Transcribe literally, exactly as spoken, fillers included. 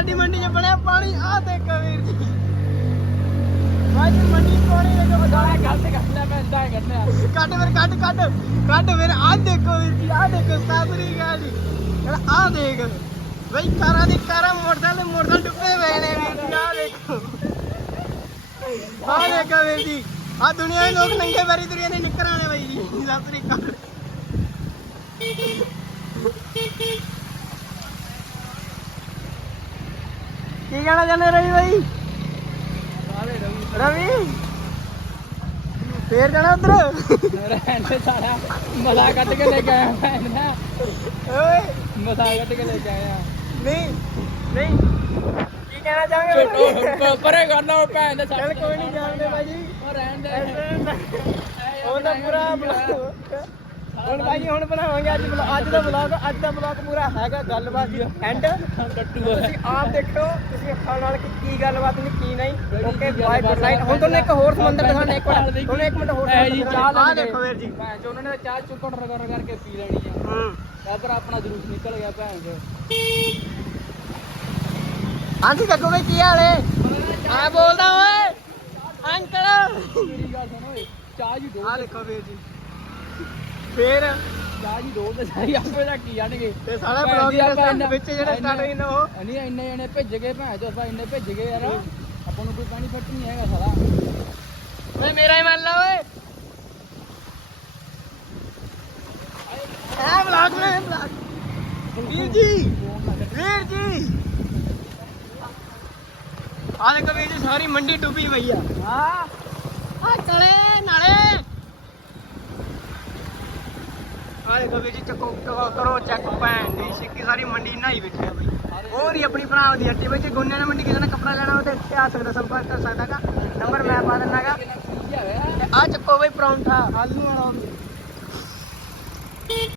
ਸਾਡੀ ਮੰਡੀ 'ਚ ਬਣਿਆ ਪਾਣੀ। ਆਹ ਦੇਖੋ ਵੀਰ ਜੀ ਭਾਈ ਮੰਡੀ ਪਾਣੀ ਦੇਖੋ ਬਸਾਲਾ ਗਲਤ ਕਰ ਲਿਆ ਮੈਂ ਇੰਦਾ ਕਰਨਾ ਕੱਢ ਫਿਰ ਕੱਢ ਕੱਢ ਕੱਢ ਫਿਰ ਆਹ ਦੇਖੋ ਵੀਰ ਜੀ ਆਹ ਦੇਖੋ ਸਾਬਰੀ ਗਾੜੀ ਆਹ ਦੇਖ ਬਈ ਕਾਰਾਂ ਦੀ ਕਾਰਾਂ ਮੋਟਰਸਾਈਕਲ ਮੋਟਰਸਾਈਕਲ ਡੁੱਬੇ ਹੋਏ ਨੇ ਵੀਰ ਜੀ ਆਹ ਦੇਖੋ ਆਹ ਦੇਖੋ ਵੀਰ ਜੀ ਆਹ ਦੁਨੀਆ ਦੇ ਲੋਕ ਨੰਗੇ ਪੈਰੀ ਤੁਰੀਆਂ ਨੇ ਨਿਕਰਾਂ ਨੇ ਬਾਈ ਜੀ ਸਾਬਰੀ ਕਾਲ ਕੀ ਕਹਿਣਾ ਚਾਹੁੰਦੇ ਰਵੀ ਬਾਈ ਰਵੀ ਫੇਰ ਜਾਣਾ ਉਧਰ ਰਹਿਣ ਦੇ ਸਾਰਾ ਮਜ਼ਾ ਕੱਢ ਕੇ ਲੈ ਕੇ ਆਇਆ ਭੈਣ ਦਾ ਓਏ ਮਜ਼ਾ ਕੱਢ ਕੇ ਲੈ ਕੇ ਆਇਆ ਨਹੀਂ ਨਹੀਂ ਕੀ ਕਹਿਣਾ ਚਾਹਾਂਗੇ ਪਰੇ ਕਰਨਾ ਉਹ ਭੈਣ ਦਾ ਚੱਲ ਕੋਈ ਨਹੀਂ ਜਾਣਦੇ ਭਾਜੀ ਉਹ ਰਹਿਣ ਦੇ ਉਹ ਤਾਂ ਪੂਰਾ ਬਲੌਗ ਹੁਣ ਭਾਜੀ ਹੁਣ ਬਣਾਵਾਂਗੇ ਅੱਜ ਬਲੌਗ ਅੱਜ ਦਾ ਬਲੌਗ ਅੱਜ ਦਾ ਬਲੌਗ ਪੂਰਾ ਹੈਗਾ ਗੱਲਬਾਤ ਦੀ ਐਂਡ ਤੁਸੀਂ ਆਪ ਦੇਖੋ ਤੁਸੀਂ ਅੱਖਾਂ ਨਾਲ ਕਿ ਕੀ ਗੱਲਬਾਤ ਨਹੀਂ ਕੀ ਨਹੀਂ ਓਕੇ ਬਾਏ ਗੁੱਡ ਨਾਈਟ ਹੁਣ ਤੁਹਾਨੂੰ ਇੱਕ ਹੋਰ ਸਮੁੰਦਰ ਦਿਖਾਉਣਾ ਇੱਕ ਮਿੰਟ ਤੁਹਾਨੂੰ ਇੱਕ ਮਿੰਟ ਹੋਰ ਜੀ ਚਾਹ ਆਹ ਦੇਖੋ ਵੀਰ ਜੀ ਭੈਣ ਚ ਉਹਨਾਂ ਨੇ ਚਾਹ ਚੁੱਕਣ ਰਗੜ ਕਰਕੇ ਪੀ ਲੈਣੀ ਆ ਹੂੰ ਇਧਰ ਆਪਣਾ ਜਲੂਸ ਨਿਕਲ ਗਿਆ ਭੈਣ ਚ ਹਾਂਜੀ ਕੱਕੂ ਬਈ ਕੀ ਹਾਲ ਏ ਆ ਬੋਲਦਾ ਓਏ ਅੰਕਲ ਮੇਰੀ ਗੱਲ ਸੁਣ ਓਏ ਚਾਹ ਜੀ ਦੋ ਆਹ ਦੇਖੋ ਵੀਰ ਜੀ ਫੇਰ ਚਾਹ ਜੀ ਦੋ ਤੇ ਸਾਰੀ ਆਪੇ ਰੱਖ ਹੀ ਜਾਣਗੇ ਤੇ ਸਾਰਾ ਬਲੌਗ ਦੇ ਵਿੱਚ ਜਿਹੜੇ ਸਟਾਰਟ ਹੋਈ ਨਾ ਉਹ ਨਹੀਂ ਇੰਨੇ ਜਣੇ ਭਿੱਜ ਗਏ ਭੈਣ ਚੋ ਆਪਾਂ ਇੰਨੇ ਭਿੱਜ ਗਏ ਯਾਰ ਆਪਾਂ ਨੂੰ ਕੋਈ ਬੈਨੀਫਿਟ ਨਹੀਂ ਹੈਗਾ ਸਾਰਾ ਓਏ ਮੇਰਾ ਹੀ ਮੰਨ ਲਾ ਓਏ ਆ ਬਲੌਗ ਨੇ ਬਲੌਗ ਵੀਰ ਜੀ ਵੀਰ ਜੀ ਆ ਦੇਖੋ ਵੀਰ ਜੀ ਸਾਰੀ ਮੰਡੀ ਡੁੱਬੀ ਪਈ ਆ ਹਾਂ ਆ ਚਲੇ ਨਾਲੇ ਆ ਦੇਖੋ ਵੀਰ ਜੀ ਚੱਕੋ ਕਰੋ ਚੈੱਕ ਭੈਣ ਦੀ ਸਿੱਕੀ ਸਾਰੀ ਮੰਡੀ ਨਹਾਈ ਬੈਠੀ ਆ ਬਈ ਉਹ ਨਹੀਂ ਆਪਣੀ ਭਰਾ ਦੀ ਹੱਟੀ ਵਿੱਚ ਗੁੰਨਿਆਂ ਨੇ ਮੰਡੀ ਕਿਸੇ ਨੇ ਕੱਪੜਾ ਲੈਣਾ ਉਹ ਤੇ ਇੱਥੇ ਆ ਸਕਦਾ ਸੰਪਰਕ ਕਰ ਸਕਦਾਗਾ ਨੰਬਰ ਮੈਂ ਪਾ ਦਿੰਦਾਗਾ ਆ ਚੱਕੋ ਬਈ ਪਰੌਂਠਾ ਆਲੂ ਵਾਲਾ